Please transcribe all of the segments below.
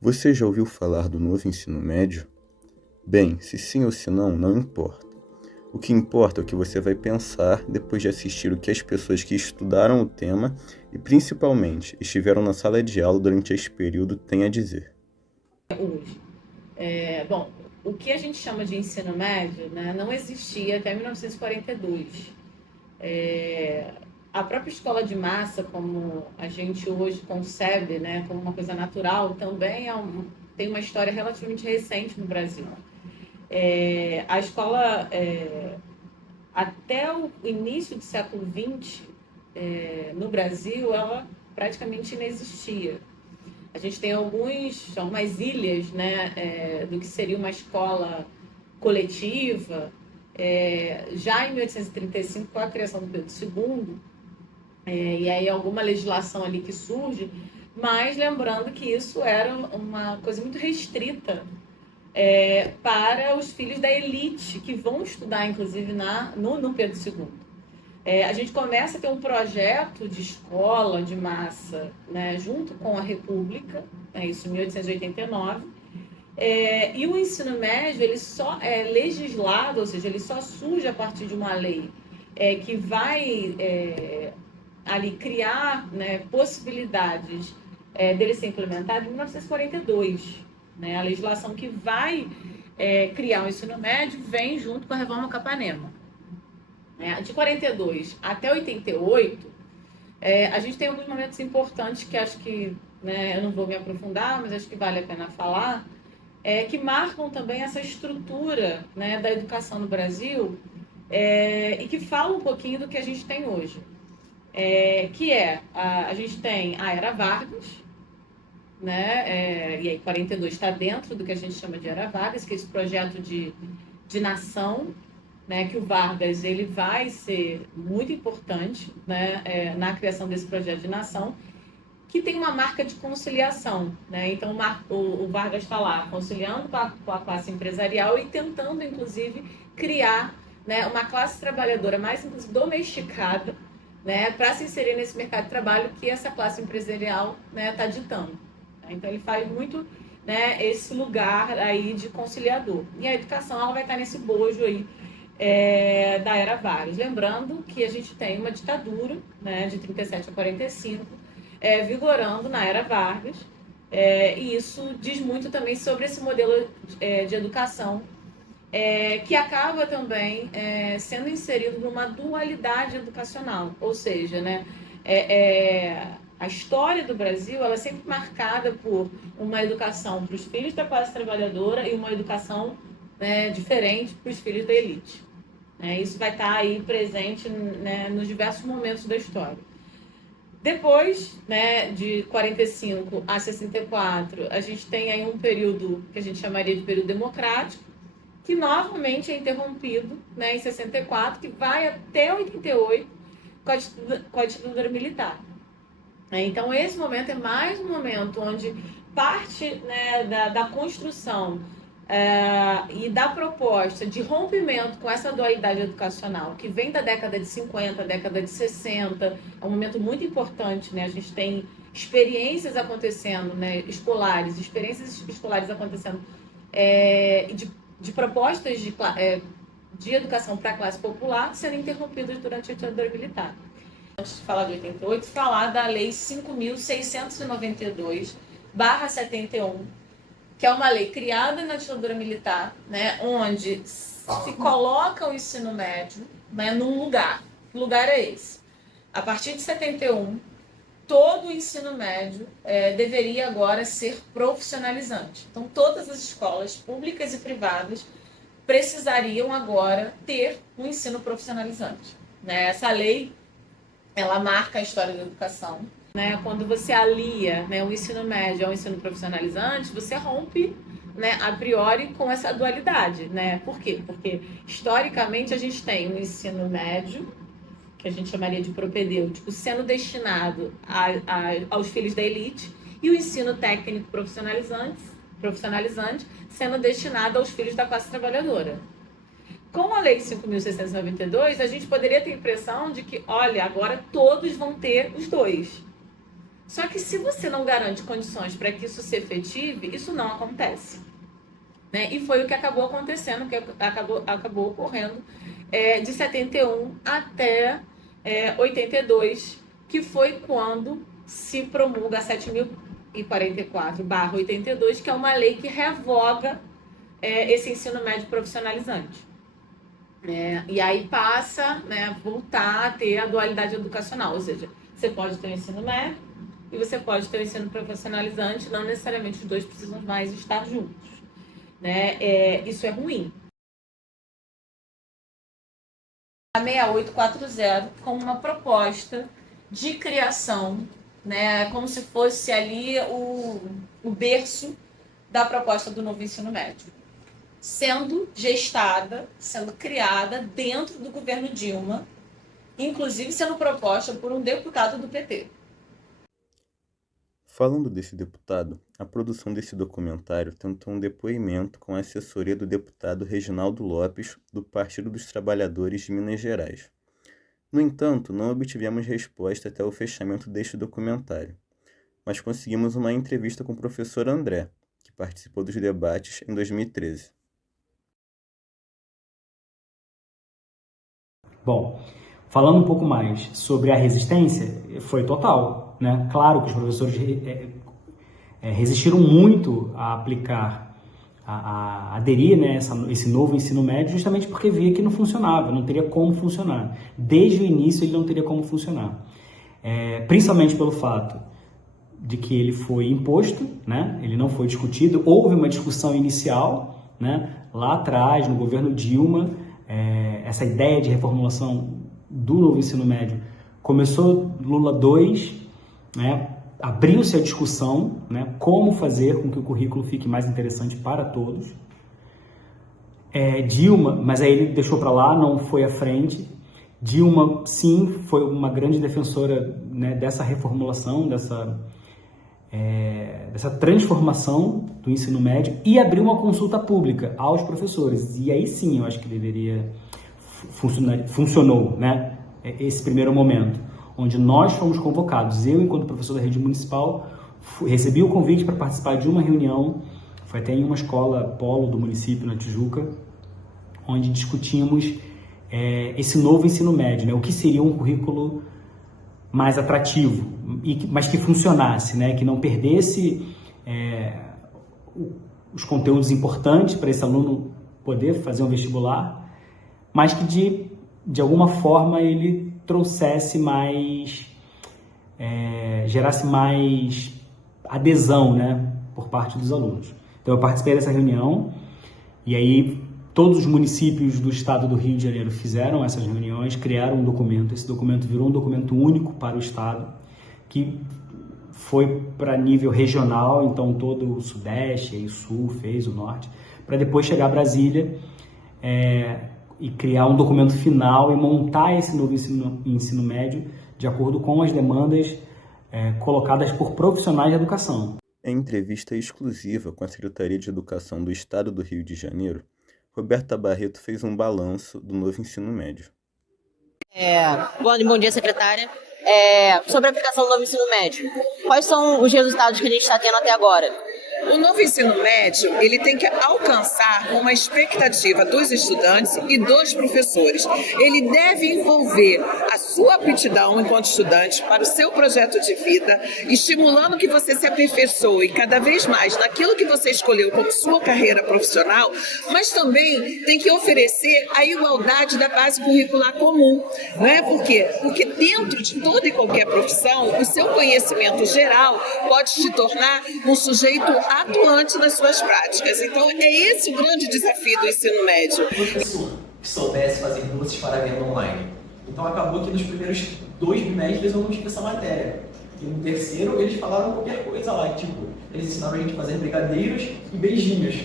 Você já ouviu falar do novo ensino médio? Bem, se sim ou se não, não importa. O que importa é o que você vai pensar depois de assistir o que as pessoas que estudaram o tema e, principalmente, estiveram na sala de aula durante esse período têm a dizer. Hoje. Bom, o que a gente chama de ensino médio, né, não existia até 1942. A própria escola de massa, como a gente hoje concebe, né, como uma coisa natural, também tem uma história relativamente recente no Brasil. A escola, até o início do século XX, no Brasil, ela praticamente inexistia. A gente tem algumas ilhas, né, do que seria uma escola coletiva. Já em 1835, com a criação do Pedro II, e aí alguma legislação ali que surge, mas lembrando que isso era uma coisa muito restrita para os filhos da elite, que vão estudar, inclusive, no Pedro II. A gente começa a ter um projeto de escola de massa, né, junto com a República, isso em 1889, e o ensino médio ele só é legislado, ou seja, ele só surge a partir de uma lei que vai ali criar, né, possibilidades dele ser implementado em 1942. Né? A legislação que vai criar o ensino médio vem junto com a Reforma Capanema. De 42 até 88, a gente tem alguns momentos importantes que acho que, né, eu não vou me aprofundar, mas acho que vale a pena falar, que marcam também essa estrutura, né, da educação no Brasil, e que fala um pouquinho do que a gente tem hoje. A gente tem a Era Vargas, né, e aí 42 está dentro do que a gente chama de Era Vargas, que é esse projeto de nação, né, que o Vargas ele vai ser muito importante, né, na criação desse projeto de nação, que tem uma marca de conciliação. Né? Então, o Vargas está lá conciliando com a classe empresarial e tentando, inclusive, criar, né, uma classe trabalhadora mais inclusive, domesticada, né, para se inserir nesse mercado de trabalho que essa classe empresarial está, né, ditando. Então, ele faz muito, né, esse lugar aí de conciliador. E a educação ela vai estar nesse bojo aí da Era Vargas. Lembrando que a gente tem uma ditadura, né, de 37 a 45, vigorando na Era Vargas, e isso diz muito também sobre esse modelo de educação, que acaba também sendo inserido numa dualidade educacional, ou seja, né, a história do Brasil ela é sempre marcada por uma educação para os filhos da classe trabalhadora e uma educação, né, diferente para os filhos da elite. Isso vai estar aí presente, né, nos diversos momentos da história. Depois, né, de 45 a 64, a gente tem aí um período que a gente chamaria de período democrático, que novamente é interrompido, né, em 64, que vai até 88 com a ditadura militar. Então, esse momento é mais um momento onde parte, né, da construção e da proposta de rompimento com essa dualidade educacional, que vem da década de 50, década de 60, é um momento muito importante, né? A gente tem experiências acontecendo, né, experiências escolares acontecendo, de propostas de educação para a classe popular sendo interrompidas durante a ditadura militar. Antes de falar de 88, falar da Lei 5.692/71, que é uma lei criada na ditadura militar, né, onde se coloca o ensino médio, né, num lugar. Que lugar é esse? A partir de 71, todo o ensino médio deveria agora ser profissionalizante. Então, todas as escolas públicas e privadas precisariam agora ter um ensino profissionalizante. Né? Essa lei ela marca a história da educação. Né? Quando você alia, né, o ensino médio ao ensino profissionalizante, você rompe, né, a priori com essa dualidade. Né? Por quê? Porque historicamente a gente tem um ensino médio, que a gente chamaria de propedêutico, sendo destinado aos filhos da elite, e o ensino técnico profissionalizante sendo destinado aos filhos da classe trabalhadora. Com a Lei 5.692, a gente poderia ter a impressão de que, olha, agora todos vão ter os dois. Só que se você não garante condições para que isso se efetive, isso não acontece. Né? E foi o que acabou acontecendo, que acabou ocorrendo de 71 até 82, que foi quando se promulga a 7.044/82, que é uma lei que revoga esse ensino médio profissionalizante. E aí passa, né, voltar a ter a dualidade educacional, ou seja, você pode ter o ensino médio e você pode ter o ensino profissionalizante, não necessariamente os dois precisam mais estar juntos. Né? Isso é ruim. A 6840 como uma proposta de criação, né, como se fosse ali o berço da proposta do novo ensino médio, sendo gestada, sendo criada dentro do governo Dilma, inclusive sendo proposta por um deputado do PT. Falando desse deputado, a produção desse documentário tentou um depoimento com a assessoria do deputado Reginaldo Lopes, do Partido dos Trabalhadores de Minas Gerais. No entanto, não obtivemos resposta até o fechamento deste documentário, mas conseguimos uma entrevista com o professor André, que participou dos debates em 2013. Bom, falando um pouco mais sobre a resistência, foi total, né? Claro que os professores resistiram muito a aplicar, a aderir, né, esse novo ensino médio, justamente porque via que não funcionava, não teria como funcionar. Desde o início ele não teria como funcionar. Principalmente pelo fato de que ele foi imposto, né? Ele não foi discutido. Houve uma discussão inicial, né? Lá atrás, no governo Dilma, essa ideia de reformulação do novo ensino médio começou Lula 2, né? Abriu-se a discussão, né? Como fazer com que o currículo fique mais interessante para todos. Dilma, mas aí ele deixou para lá, não foi à frente. Dilma, sim, foi uma grande defensora, né, dessa reformulação, dessa transformação do ensino médio, e abriu uma consulta pública aos professores. E aí sim, eu acho que deveria funcionou, né, esse primeiro momento, onde nós fomos convocados. Eu, enquanto professor da rede municipal, recebi o convite para participar de uma reunião, foi até em uma escola polo do município, na Tijuca, onde discutimos esse novo ensino médio, né, o que seria um currículo mais atrativo, mas que funcionasse, né? Que não perdesse os conteúdos importantes para esse aluno poder fazer um vestibular, mas que de alguma forma ele trouxesse mais, gerasse mais adesão, né? Por parte dos alunos. Então eu participei dessa reunião e aí todos os municípios do estado do Rio de Janeiro fizeram essas reuniões, criaram um documento. Esse documento virou um documento único para o estado, que foi para nível regional, então todo o Sudeste e o Sul fez, o Norte, para depois chegar a Brasília e criar um documento final e montar esse novo ensino médio de acordo com as demandas colocadas por profissionais de educação. Em entrevista exclusiva com a Secretaria de Educação do Estado do Rio de Janeiro, Roberta Barreto fez um balanço do novo ensino médio. Bom dia, secretária. Sobre a aplicação do novo ensino médio, quais são os resultados que a gente está tendo até agora? O novo ensino médio, ele tem que alcançar uma expectativa dos estudantes e dos professores. Ele deve envolver a sua aptidão enquanto estudante para o seu projeto de vida, estimulando que você se aperfeiçoe cada vez mais naquilo que você escolheu como sua carreira profissional, mas também tem que oferecer a igualdade da base curricular comum. Não é? Por quê? Porque dentro de toda e qualquer profissão, o seu conhecimento geral pode te tornar um sujeito atuante nas suas práticas. Então, é esse o grande desafio do ensino médio. Professor que soubesse fazer doces para venda online. Então, acabou que nos primeiros 2 bimestres eu não tive essa matéria. E no terceiro, eles falaram qualquer coisa lá. Tipo, eles ensinaram a gente a fazer brigadeiros e beijinhos.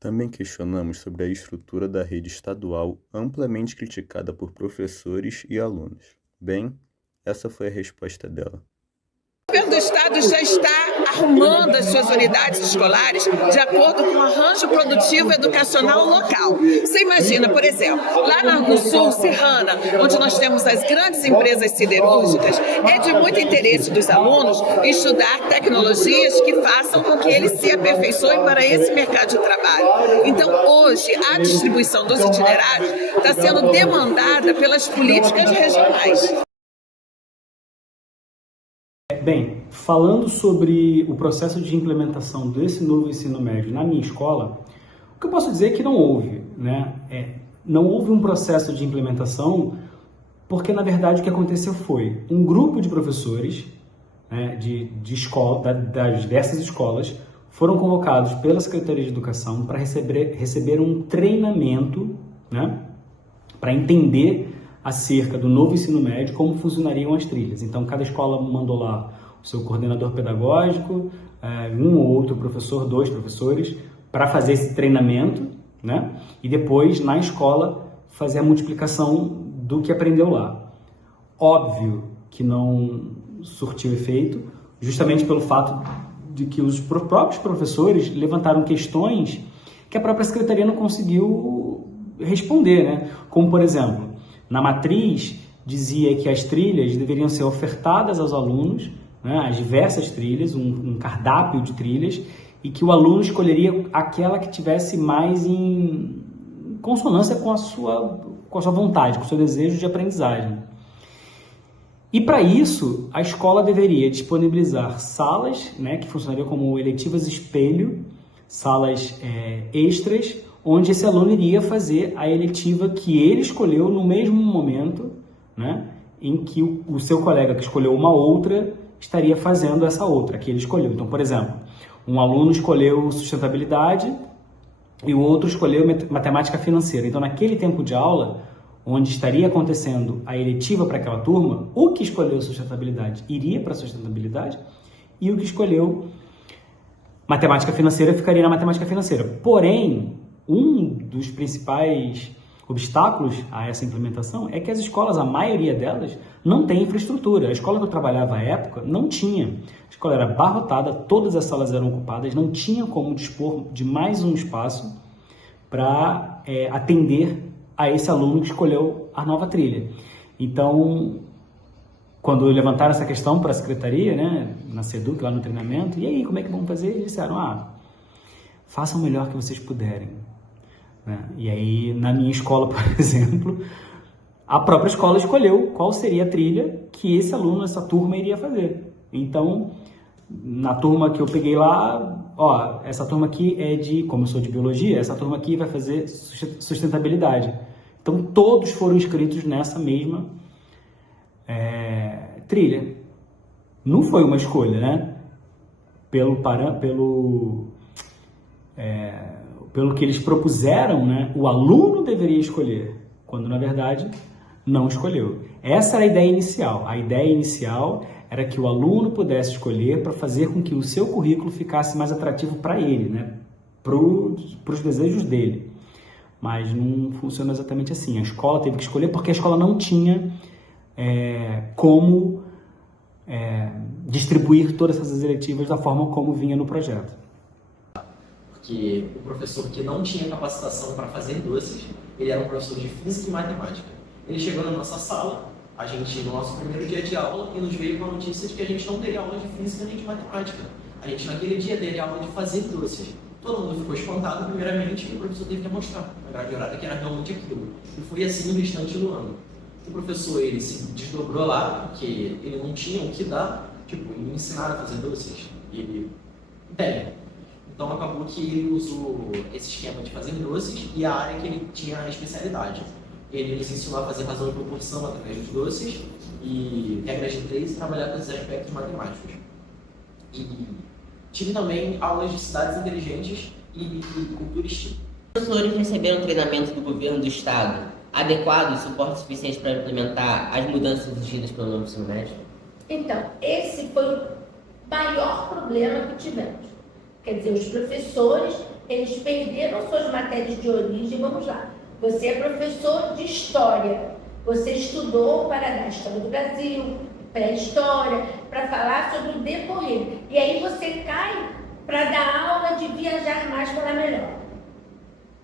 Também questionamos sobre a estrutura da rede estadual amplamente criticada por professores e alunos. Bem, essa foi a resposta dela. A do Estado já está arrumando as suas unidades escolares de acordo com o arranjo produtivo educacional local. Você imagina, por exemplo, lá no Sul, Serrana, onde nós temos as grandes empresas siderúrgicas, é de muito interesse dos alunos estudar tecnologias que façam com que eles se aperfeiçoem para esse mercado de trabalho. Então, hoje, a distribuição dos itinerários está sendo demandada pelas políticas regionais. Bem, falando sobre o processo de implementação desse novo ensino médio na minha escola, o que eu posso dizer é que não houve, né? Não houve um processo de implementação porque, na verdade, o que aconteceu foi um grupo de professores, né, de escola, das diversas escolas, foram convocados pela Secretaria de Educação para receber um treinamento, né, para entender acerca do novo ensino médio, como funcionariam as trilhas. Então, cada escola mandou lá o seu coordenador pedagógico, um ou outro professor, 2 professores, para fazer esse treinamento, né? E depois, na escola, fazer a multiplicação do que aprendeu lá. Óbvio que não surtiu efeito, justamente pelo fato de que os próprios professores levantaram questões que a própria secretaria não conseguiu responder, né? Como, por exemplo, na matriz, dizia que as trilhas deveriam ser ofertadas aos alunos, né, as diversas trilhas, um cardápio de trilhas, e que o aluno escolheria aquela que tivesse mais em consonância com a sua vontade, com o seu desejo de aprendizagem. E para isso, a escola deveria disponibilizar salas, né, que funcionariam como eletivas espelho, salas extras, onde esse aluno iria fazer a eletiva que ele escolheu no mesmo momento, né, em que o seu colega que escolheu uma outra estaria fazendo essa outra que ele escolheu. Então, por exemplo, um aluno escolheu sustentabilidade e o outro escolheu matemática financeira. Então, naquele tempo de aula, onde estaria acontecendo a eletiva para aquela turma, o que escolheu sustentabilidade iria para a sustentabilidade e o que escolheu matemática financeira ficaria na matemática financeira. Porém, um dos principais obstáculos a essa implementação é que as escolas, a maioria delas, não tem infraestrutura. A escola que eu trabalhava à época não tinha. A escola era abarrotada, todas as salas eram ocupadas, não tinha como dispor de mais um espaço para atender a esse aluno que escolheu a nova trilha. Então, quando levantaram essa questão para a secretaria, né, na SEDUC, lá no treinamento, e aí, como é que vamos fazer? Eles disseram, façam o melhor que vocês puderem. Né? E aí, na minha escola, por exemplo, a própria escola escolheu qual seria a trilha que esse aluno, essa turma, iria fazer. Então, na turma que eu peguei lá, essa turma aqui é como eu sou de biologia, essa turma aqui vai fazer sustentabilidade. Então, todos foram inscritos nessa mesma trilha. Não foi uma escolha, né? Pelo que eles propuseram, né? O aluno deveria escolher, quando, na verdade, não escolheu. Essa era a ideia inicial. A ideia inicial era que o aluno pudesse escolher para fazer com que o seu currículo ficasse mais atrativo para ele, né? Para os desejos dele. Mas não funciona exatamente assim. A escola teve que escolher porque a escola não tinha como distribuir todas essas eletivas da forma como vinha no projeto. Porque o professor que não tinha capacitação para fazer doces, ele era um professor de física e matemática. Ele chegou na nossa sala, a gente, no nosso primeiro dia de aula, e nos veio com a notícia de que a gente não teria aula de física nem de matemática. A gente, naquele dia, teria aula de fazer doces. Todo mundo ficou espantado, primeiramente, e o professor teve que mostrar na grade horária que era realmente aquilo. E foi assim no restante do ano. O professor, ele se desdobrou lá, porque ele não tinha o que dar, me ensinaram a fazer doces. E ele tem. Então acabou que ele usou esse esquema de fazer doces e a área que ele tinha a especialidade. Ele nos ensinou a fazer razão e proporção através dos doces e regras de 3 e trabalhar com esses aspectos matemáticos. E tive também aulas de cidades inteligentes e cultura STEAM. Os professores receberam treinamento do governo do estado adequado e suporte suficiente para implementar as mudanças exigidas pelo novo ensino médio? Então, esse foi o maior problema que tivemos. Quer dizer, os professores, eles perderam suas matérias de origem. Vamos lá, você é professor de História, você estudou para dar História do Brasil, pré-história, para falar sobre o decorrer. E aí você cai para dar aula de viajar mais para melhor.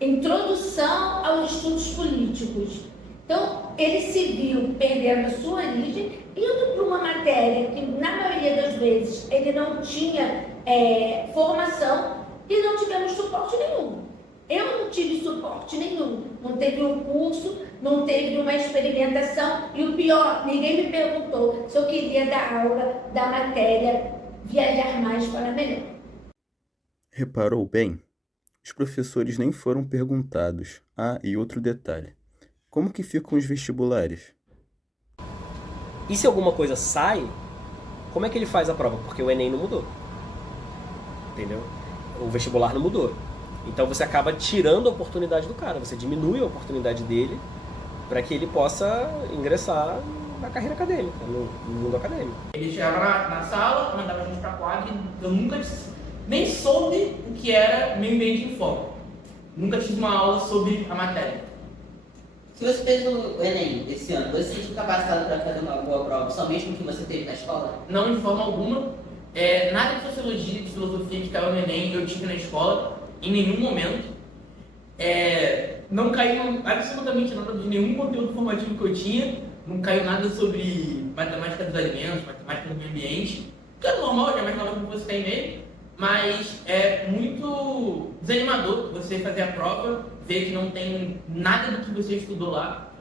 Introdução aos estudos políticos. Então, ele se viu perdendo a sua origem, indo para uma matéria que, na maioria das vezes, ele não tinha formação e não tivemos suporte nenhum. Eu não tive suporte nenhum. Não teve um curso, não teve uma experimentação e o pior, ninguém me perguntou se eu queria dar aula da matéria Viajar Mais para Melhor. Reparou bem? Os professores nem foram perguntados. Ah, e outro detalhe. Como que ficam os vestibulares? E se alguma coisa sai, como é que ele faz a prova? Porque o Enem não mudou. Entendeu? O vestibular não mudou. Então você acaba tirando a oportunidade do cara, você diminui a oportunidade dele para que ele possa ingressar na carreira acadêmica, no mundo acadêmico. Ele chegava na sala, mandava a gente para quadra e eu nunca nem soube o que era meio ambiente em foco. Nunca tive uma aula sobre a matéria. Se você fez o Enem esse ano, você se sentiu capacitado para fazer uma boa prova, só mesmo que você teve na escola? Não, de forma alguma. Nada de sociologia, de filosofia que caiu no Enem eu tive na escola, em nenhum momento. Não caiu absolutamente nada de nenhum conteúdo formativo que eu tinha. Não caiu nada sobre matemática dos alimentos, matemática do meio ambiente. Que é normal, já é mais normal que você tem meio. Mas é muito desanimador você fazer a prova, ver que não tem nada do que você estudou lá.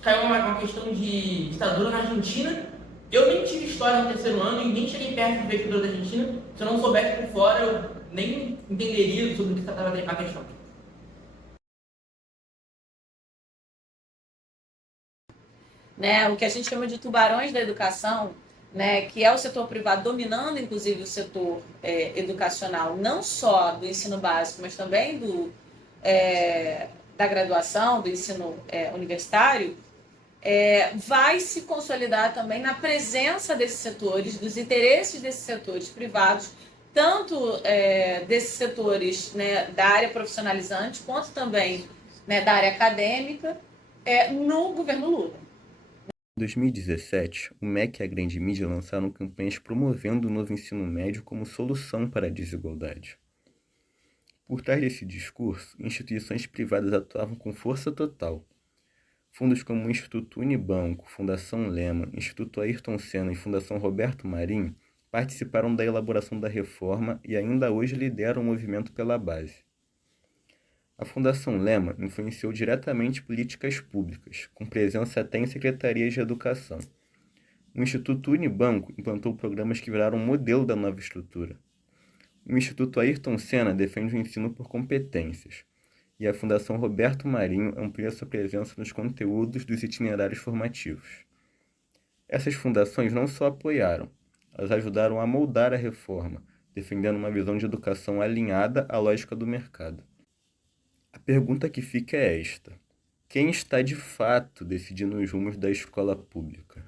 Caiu uma questão de ditadura na Argentina. Eu nem tive história no terceiro ano e nem cheguei perto de ver a ditadura da Argentina. Se eu não soubesse por fora, eu nem entenderia sobre o que tratava a questão. Né, o que a gente chama de tubarões da educação, né, que é o setor privado dominando, inclusive, o setor educacional, não só do ensino básico, mas também da graduação, do ensino universitário, vai se consolidar também na presença desses setores, dos interesses desses setores privados, tanto desses setores, né, da área profissionalizante, quanto também, né, da área acadêmica, no governo Lula. Em 2017, o MEC e a grande mídia lançaram campanhas promovendo o novo ensino médio como solução para a desigualdade. Por trás desse discurso, instituições privadas atuavam com força total. Fundos como o Instituto Unibanco, Fundação Lema, Instituto Ayrton Senna e Fundação Roberto Marinho participaram da elaboração da reforma e ainda hoje lideram o movimento pela base. A Fundação Lema influenciou diretamente políticas públicas, com presença até em secretarias de educação. O Instituto Unibanco implantou programas que viraram modelo da nova estrutura. O Instituto Ayrton Senna defende o ensino por competências. E a Fundação Roberto Marinho amplia sua presença nos conteúdos dos itinerários formativos. Essas fundações não só apoiaram, elas ajudaram a moldar a reforma, defendendo uma visão de educação alinhada à lógica do mercado. A pergunta que fica é esta: quem está de fato decidindo os rumos da escola pública?